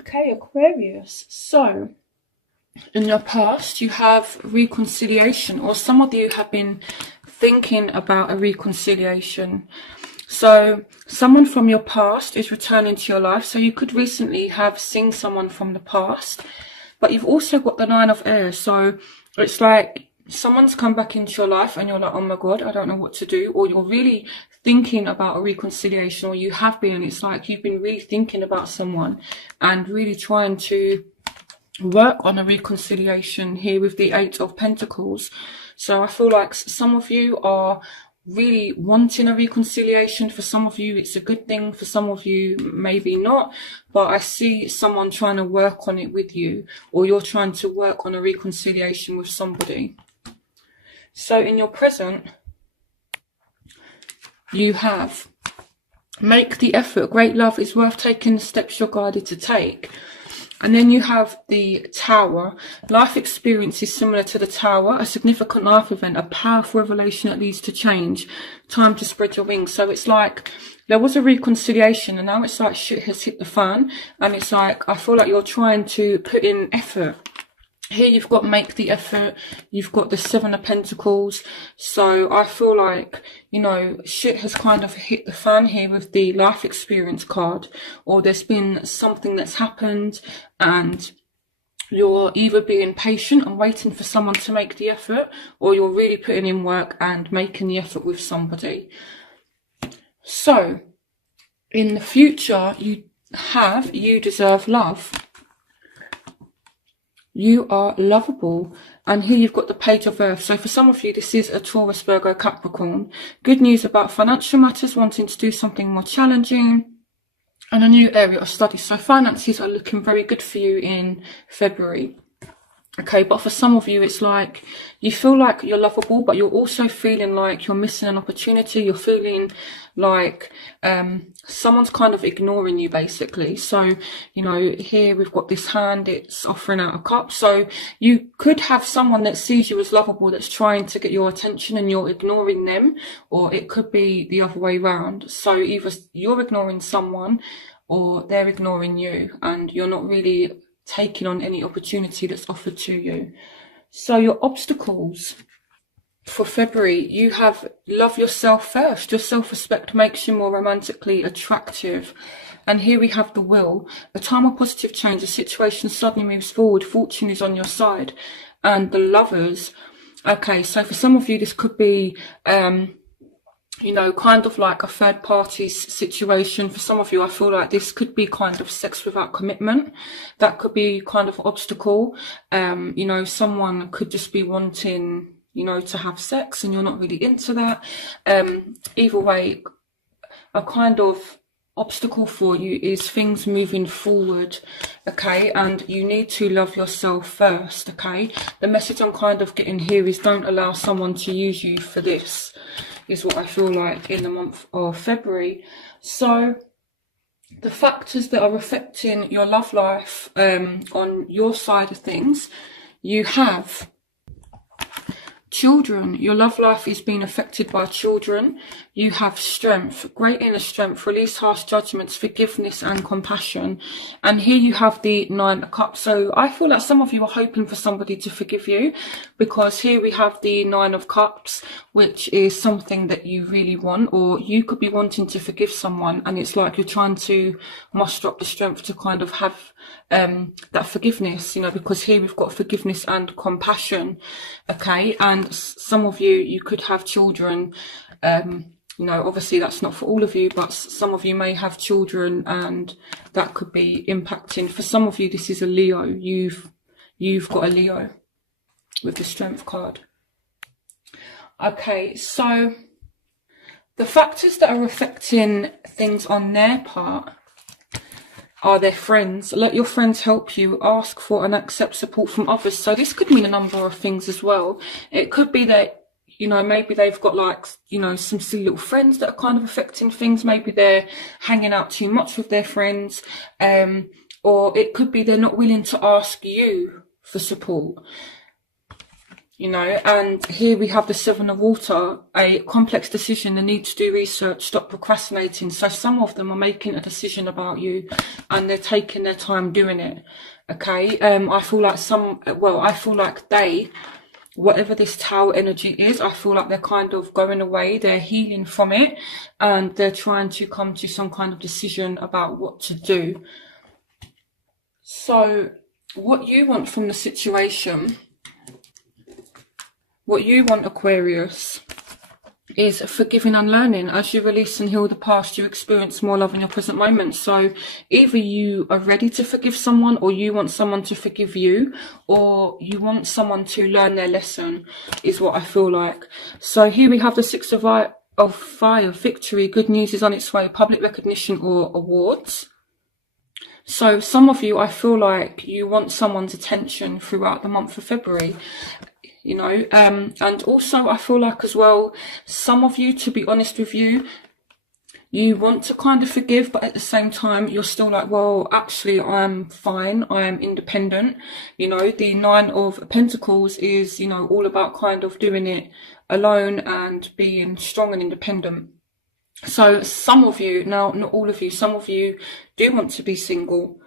Okay, Aquarius. So, in your past, you have reconciliation, or some of you have been thinking about a reconciliation. So, someone from your past is returning to your life. So, you could recently have seen someone from the past, but you've also got the Nine of Air. So, it's like someone's come back into your life and you're like, oh my God, I don't know what to do. Or you're really thinking about a reconciliation, or you have been, and it's like you've been really thinking about someone and really trying to work on a reconciliation here with the Eight of Pentacles. So I feel like some of you are really wanting a reconciliation. For some of you, it's a good thing. For some of you, maybe not. But I see someone trying to work on it with you, or you're trying to work on a reconciliation with somebody. So in your present, you have make the effort. Great love is worth taking the steps you're guided to take. And then you have the Tower. Life experience is similar to the Tower. A significant life event, a powerful revelation that leads to change. Time to spread your wings. So it's like there was a reconciliation, and now it's like shit has hit the fan. And it's like I feel like you're trying to put in effort. Here you've got make the effort, you've got the Seven of Pentacles. So I feel like, you know, shit has kind of hit the fan here with the life experience card, or there's been something that's happened and you're either being patient and waiting for someone to make the effort, or you're really putting in work and making the effort with somebody. So in the future, you deserve love. You are lovable. And here you've got the Page of Earth. So for some of you, this is a Taurus, Virgo, Capricorn. Good news about financial matters, wanting to do something more challenging, and a new area of study. So finances are looking very good for you in February. Okay, but for some of you, it's like you feel like you're lovable, but you're also feeling like you're missing an opportunity. You're feeling like someone's kind of ignoring you, basically. So, you know, here we've got this hand, it's offering out a cup. So you could have someone that sees you as lovable that's trying to get your attention and you're ignoring them, or it could be the other way around. So either you're ignoring someone or they're ignoring you, and you're not really taking on any opportunity that's offered to you. So your obstacles for February, you have love yourself first. Your self-respect makes you more romantically attractive. And here we have the Will. A time of positive change, a situation suddenly moves forward, fortune is on your side. And the Lovers. Okay, so for some of you, this could be you know, kind of like a third party situation. For some of you, I feel like this could be kind of sex without commitment. That could be kind of obstacle. You know, someone could just be wanting, you know, to have sex and you're not really into that. Either way, a kind of obstacle for you is things moving forward, okay? And you need to love yourself first, okay? The message I'm kind of getting here is don't allow someone to use you for this, is what I feel like in the month of February. So the factors that are affecting your love life on your side of things, you have children. Your love life is being affected by children. You have strength, great inner strength, release harsh judgments, forgiveness and compassion. And here you have the Nine of Cups. So I feel like some of you are hoping for somebody to forgive you, because here we have the Nine of Cups, which is something that you really want, or you could be wanting to forgive someone, and it's like you're trying to muster up the strength to kind of have that forgiveness, you know, because here we've got forgiveness and compassion, okay? And some of you, you could have children. You know, obviously that's not for all of you, but some of you may have children and that could be impacting. For some of you, this is a Leo. You've got a Leo with the Strength card. Okay, so the factors that are affecting things on their part are their friends. Let your friends help you. Ask for and accept support from others. So this could mean a number of things as well. It could be that, you know, maybe they've got like, you know, some silly little friends that are kind of affecting things. Maybe they're hanging out too much with their friends. Or it could be they're not willing to ask you for support. you know. And here we have the Seven of Water, a complex decision, the need to do research, stop procrastinating. So some of them are making a decision about you and they're taking their time doing it. Okay, I feel like whatever this Tower energy is, I feel like they're kind of going away, they're healing from it, and they're trying to come to some kind of decision about what to do. So what you want from the situation, what you want, Aquarius, is forgiving and learning. As you release and heal the past, you experience more love in your present moment. So either you are ready to forgive someone, or you want someone to forgive you, or you want someone to learn their lesson, is what I feel like. So here we have the Six of Fire, victory, good news is on its way, public recognition or awards. So some of you, I feel like you want someone's attention throughout the month of February. You know, and also I feel like as well, some of you, to be honest with you, you want to kind of forgive, but at the same time you're still like, well, actually I'm fine, I am independent. You know, the Nine of Pentacles is, you know, all about kind of doing it alone and being strong and independent. So some of you, now not all of you, some of you do want to be single.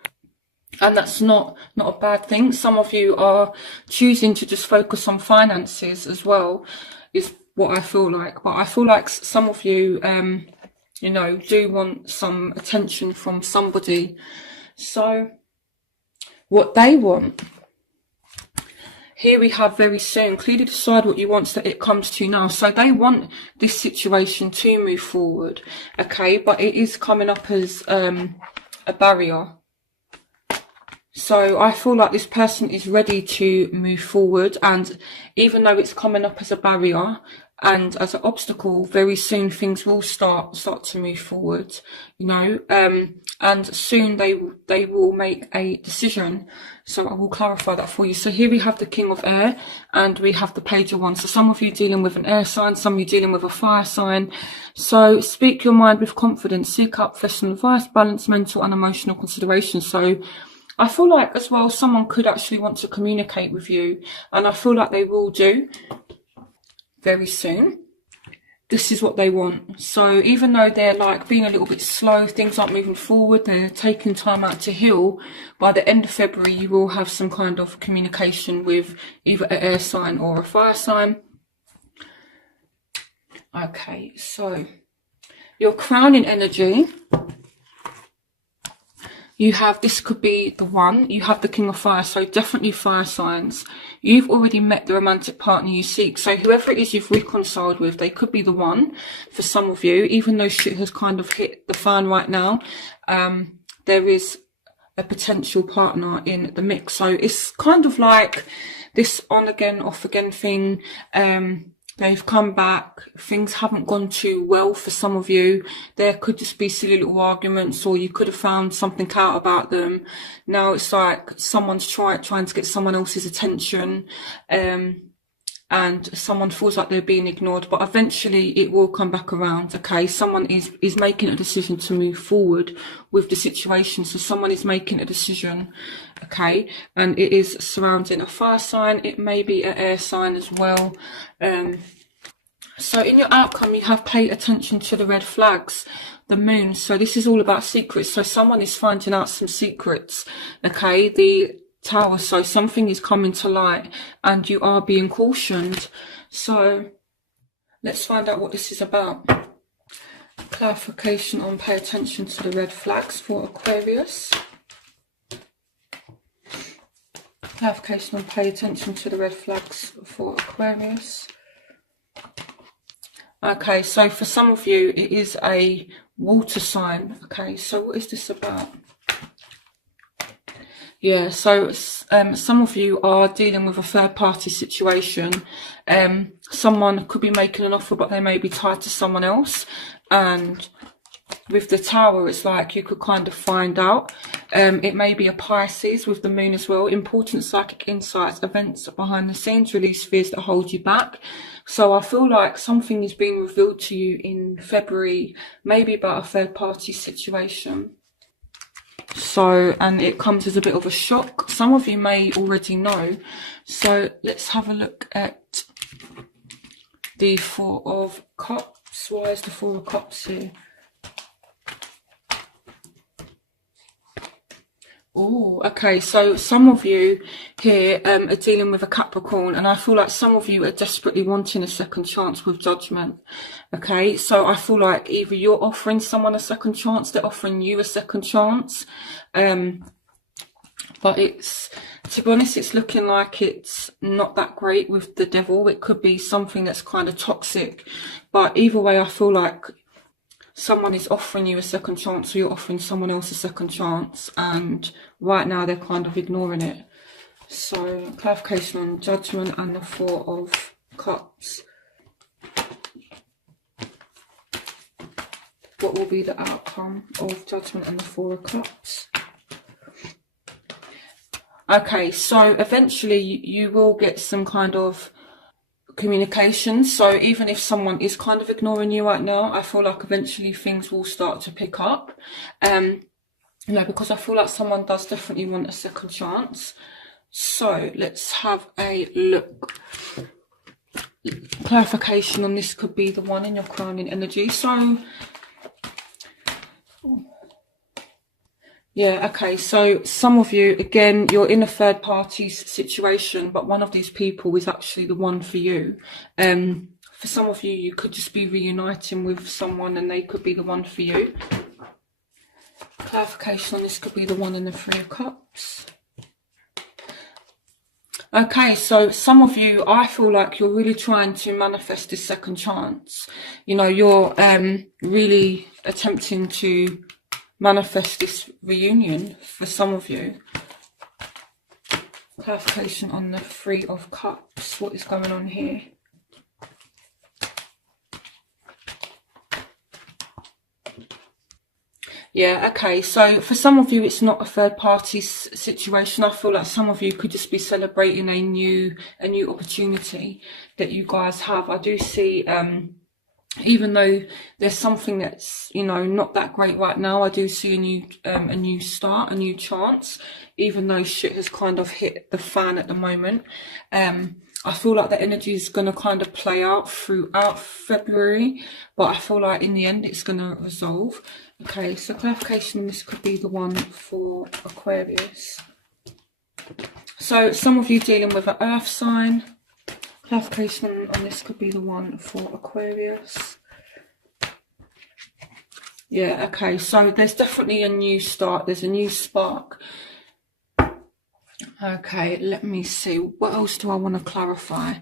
And that's not a bad thing. Some of you are choosing to just focus on finances as well, is what I feel like. But I feel like some of you, you know, do want some attention from somebody. So what they want, here we have very soon, clearly decide what you want so that it comes to now. So they want this situation to move forward, okay? But it is coming up as a barrier. So I feel like this person is ready to move forward, and even though it's coming up as a barrier and as an obstacle, very soon things will start to move forward, you know, and soon they will make a decision. So I will clarify that for you. So here we have the King of Air and we have the Page of Wands. So some of you dealing with an air sign, some of you dealing with a fire sign. So speak your mind with confidence, seek out professional advice, balance mental and emotional consideration. So I feel like as well, someone could actually want to communicate with you, and I feel like they will do very soon. This is what they want. So even though they're like being a little bit slow, things aren't moving forward, they're taking time out to heal, by the end of February you will have some kind of communication with either an air sign or a fire sign. Okay, so your crowning energy, you have, this could be the one, you have the King of Fire, so definitely fire signs. You've already met the romantic partner you seek. So whoever it is you've reconciled with, they could be the one for some of you, even though shit has kind of hit the fan right now. There is a potential partner in the mix. So it's kind of like this on again, off again thing. They've come back, things haven't gone too well for some of you. There could just be silly little arguments, or you could have found something out about them. Now it's like someone's trying to get someone else's attention, and someone feels like they're being ignored, but eventually it will come back around, okay? Someone is making a decision to move forward with the situation. So someone is making a decision, okay? And it is surrounding a fire sign. It may be an air sign as well. So in your outcome, you have paid attention to the red flags, the moon. So this is all about secrets. So someone is finding out some secrets, okay? The Tower, so something is coming to light and you are being cautioned. So let's find out what this is about. Clarification on pay attention to the red flags for Aquarius. Clarification on pay attention to the red flags for Aquarius. Okay, so for some of you it is a water sign. Okay, so what is this about? Yeah, so some of you are dealing with a third party situation. Someone could be making an offer, but they may be tied to someone else. And with the Tower, it's like you could kind of find out. It may be a Pisces with the moon as well. Important psychic insights, events behind the scenes, release fears that hold you back. So I feel like something is being revealed to you in February, maybe about a third party situation. So, and it comes as a bit of a shock. Some of you may already know. So let's have a look at the Four of Cups. Why is the Four of Cups here? Oh, okay. So some of you here are dealing with a Capricorn, and I feel like some of you are desperately wanting a second chance with Judgment. Okay, so I feel like either you're offering someone a second chance, they're offering you a second chance. But it's, to be honest, it's looking like it's not that great with the Devil. It could be something that's kind of toxic. But either way, I feel like someone is offering you a second chance, or you're offering someone else a second chance, and right now they're kind of ignoring it. So clarification on Judgment and the Four of Cups. What will be the outcome of Judgment and the Four of Cups? Okay, so eventually you will get some kind of communication. So even if someone is kind of ignoring you right now, I feel like eventually things will start to pick up. You know, because I feel like someone does definitely want a second chance. So let's have a look. Clarification on this could be the One in your crowning energy. So yeah, okay, so some of you, again, you're in a third party situation, but one of these people is actually the one for you. For some of you, you could just be reuniting with someone and they could be the one for you. Clarification on this could be the One in the Three of Cups. Okay, so some of you, I feel like you're really trying to manifest this second chance. You know, you're really attempting to manifest this reunion for some of you. Clarification on the Three of Cups. What is going on here? Yeah, okay, so for some of you it's not a third party situation. I feel like some of you could just be celebrating a new opportunity that you guys have. I do see even though there's something that's, you know, not that great right now, I do see a new start, a new chance, even though shit has kind of hit the fan at the moment. I feel like the energy is going to kind of play out throughout February, but I feel like in the end it's going to resolve. Okay, so clarification, this could be the one for Aquarius. So some of you dealing with an earth sign. Clarification on this could be the one for Aquarius. Yeah, okay, so there's definitely a new start. There's a new spark. Okay, let me see. What else do I want to clarify?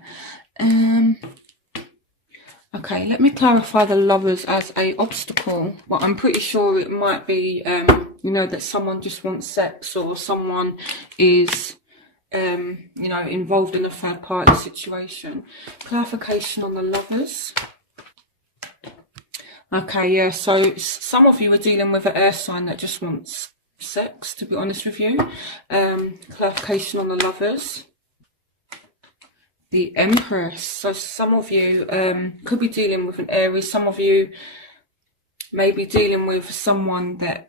Okay, let me clarify the Lovers as a obstacle. Well, I'm pretty sure it might be, you know, that someone just wants sex, or someone is you know, involved in a third party situation. Clarification on the Lovers. Okay, yeah, so some of you are dealing with an air sign that just wants sex, to be honest with you. Clarification on the Lovers. The Empress. So some of you could be dealing with an Aries. Some of you may be dealing with someone that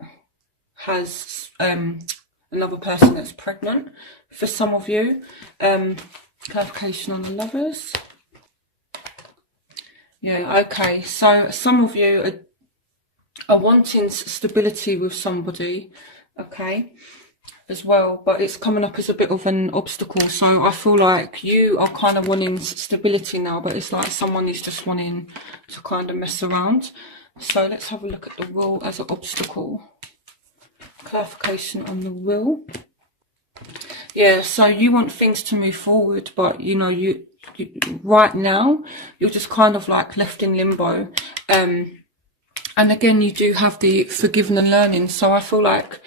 has another person that's pregnant. For some of you, clarification on the Lovers. Yeah, okay, so some of you are wanting stability with somebody, okay, as well, but it's coming up as a bit of an obstacle. So I feel like you are kind of wanting stability now, but it's like someone is just wanting to kind of mess around. So let's have a look at the Will as an obstacle. Clarification on the Will. Yeah, so you want things to move forward, but you know, you right now you're just kind of like left in limbo. And again, you do have the forgiving and learning. So I feel like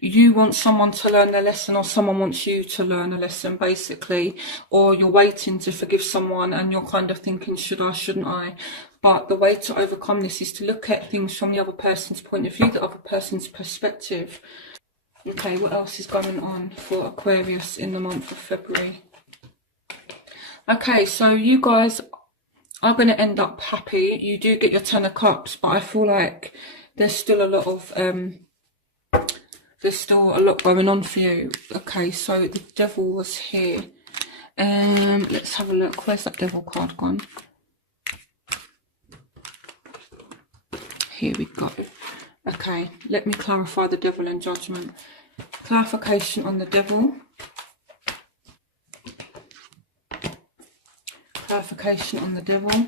you want someone to learn their lesson, or someone wants you to learn a lesson, basically, or you're waiting to forgive someone and you're kind of thinking, should I, shouldn't I? But the way to overcome this is to look at things from the other person's point of view, the other person's perspective. Okay, what else is going on for Aquarius in the month of February? Okay, so you guys are going to end up happy. You do get your 10 of Cups, but I feel like there's still a lot of there's still a lot going on for you. Okay, so the devil was here. Let's have a look. Where's that devil card gone? Here we go. Okay, let me clarify the devil and judgment. Clarification on the devil. Clarification on the devil.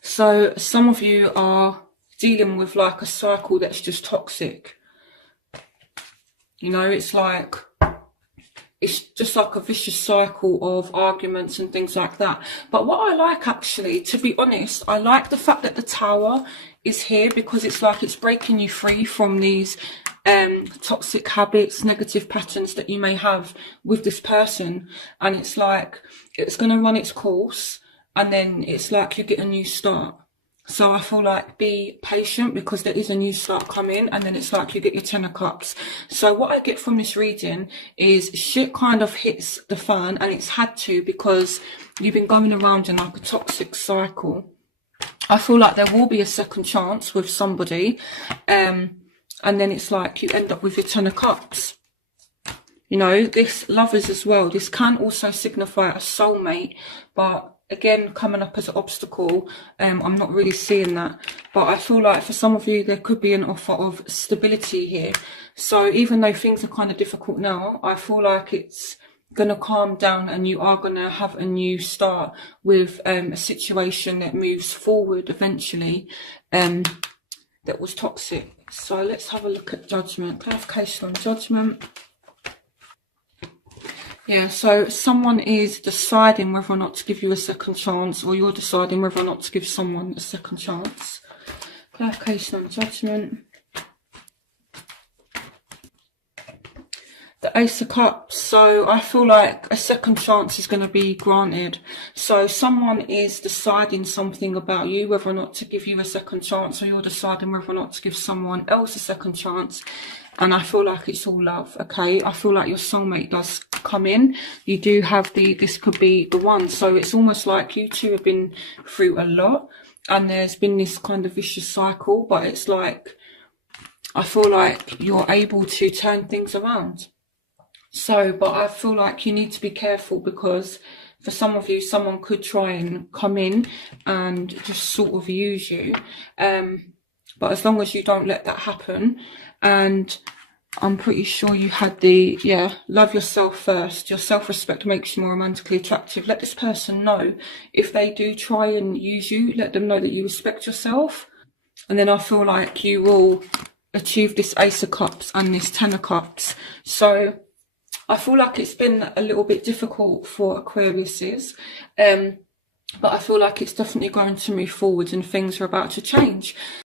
So some of you are dealing with like a cycle that's just toxic. You know, it's just like a vicious cycle of arguments and things like that. But what I like, actually, to be honest, I like the fact that the Tower is here, because it's like it's breaking you free from these toxic habits, negative patterns that you may have with this person. And it's like it's going to run its course, and then it's like you get a new start. So I feel like be patient, because there is a new start coming, and then it's like you get your 10 of cups. So what I get from this reading is shit kind of hits the fan, and it's had to, because you've been going around in like a toxic cycle. I feel like there will be a second chance with somebody, and then it's like you end up with your 10 of cups. You know, this Lovers as well, this can also signify a soulmate, but again, coming up as an obstacle, I'm not really seeing that. But I feel like for some of you, there could be an offer of stability here. So even though things are kind of difficult now, I feel like it's going to calm down, and you are going to have a new start with a situation that moves forward eventually, that was toxic. So let's have a look at judgment. Clarification on judgment. Yeah, so someone is deciding whether or not to give you a second chance, or you're deciding whether or not to give someone a second chance. Clarification on judgment. The Ace of Cups. So I feel like a second chance is going to be granted. So someone is deciding something about you, whether or not to give you a second chance, or you're deciding whether or not to give someone else a second chance. And I feel like it's all love, okay? I feel like your soulmate does come in. You do have this could be the one. So it's almost like you two have been through a lot, and there's been this kind of vicious cycle, but it's like, I feel like you're able to turn things around. So, but I feel like you need to be careful, because for some of you, someone could try and come in and just sort of use you. But as long as you don't let that happen, and I'm pretty sure you had love yourself first. Your self-respect makes you more romantically attractive. Let this person know if they do try and use you, let them know that you respect yourself. And then I feel like you will achieve this Ace of Cups and this 10 of Cups. So I feel like it's been a little bit difficult for Aquariuses, but I feel like it's definitely going to move forward, and things are about to change.